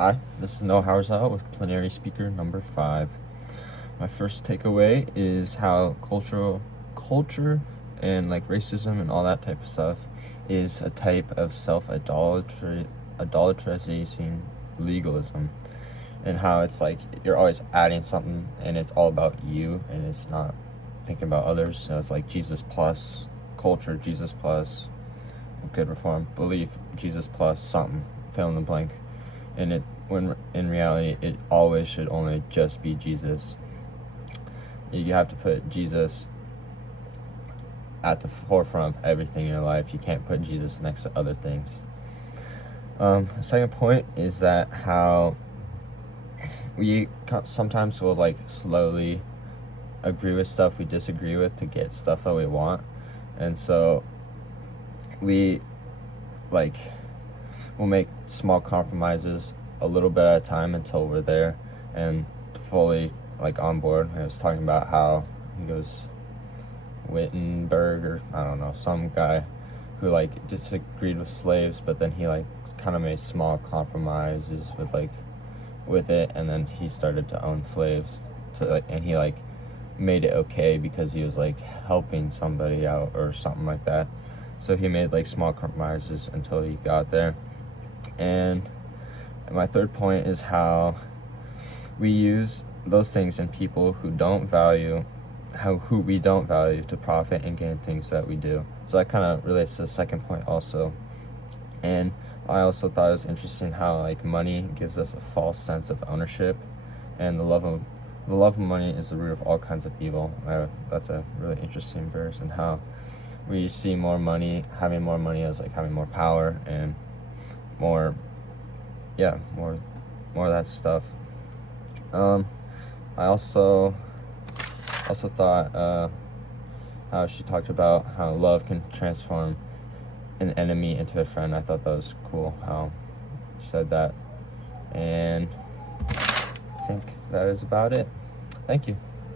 Hi, this is Noah Hauersau with Plenary Speaker number 5. My first takeaway is how culture and like racism and all that type of stuff is a type of idolatrizing legalism, and how it's like you're always adding something and it's all about you and it's not thinking about others. So it's like Jesus plus culture, Jesus plus good reform belief, Jesus plus something, fill in the blank. And it, when in reality, it always should only just be Jesus. You have to put Jesus at the forefront of everything in your life. You can't put Jesus next to other things. Second point is that how we sometimes will like slowly agree with stuff we disagree with to get stuff that we want. And so we we'll make small compromises a little bit at a time until we're there and fully on board. I was talking about how he goes Wittenberg, or I don't know, some guy who disagreed with slaves, but then he kind of made small compromises with it, and then he started to own slaves and he made it okay because he was helping somebody out or something like that. So he made small compromises until he got there. And my third point is how we use those things in people who we don't value to profit and gain things that we do. So that kind of relates to the second point also. And I also thought it was interesting how money gives us a false sense of ownership, and the love of money is the root of all kinds of evil. That's a really interesting verse, and how we see having more money as having more power and more of that stuff. I also thought how she talked about how love can transform an enemy into a friend. I thought that was cool how she said that, and I think that is about it. Thank you.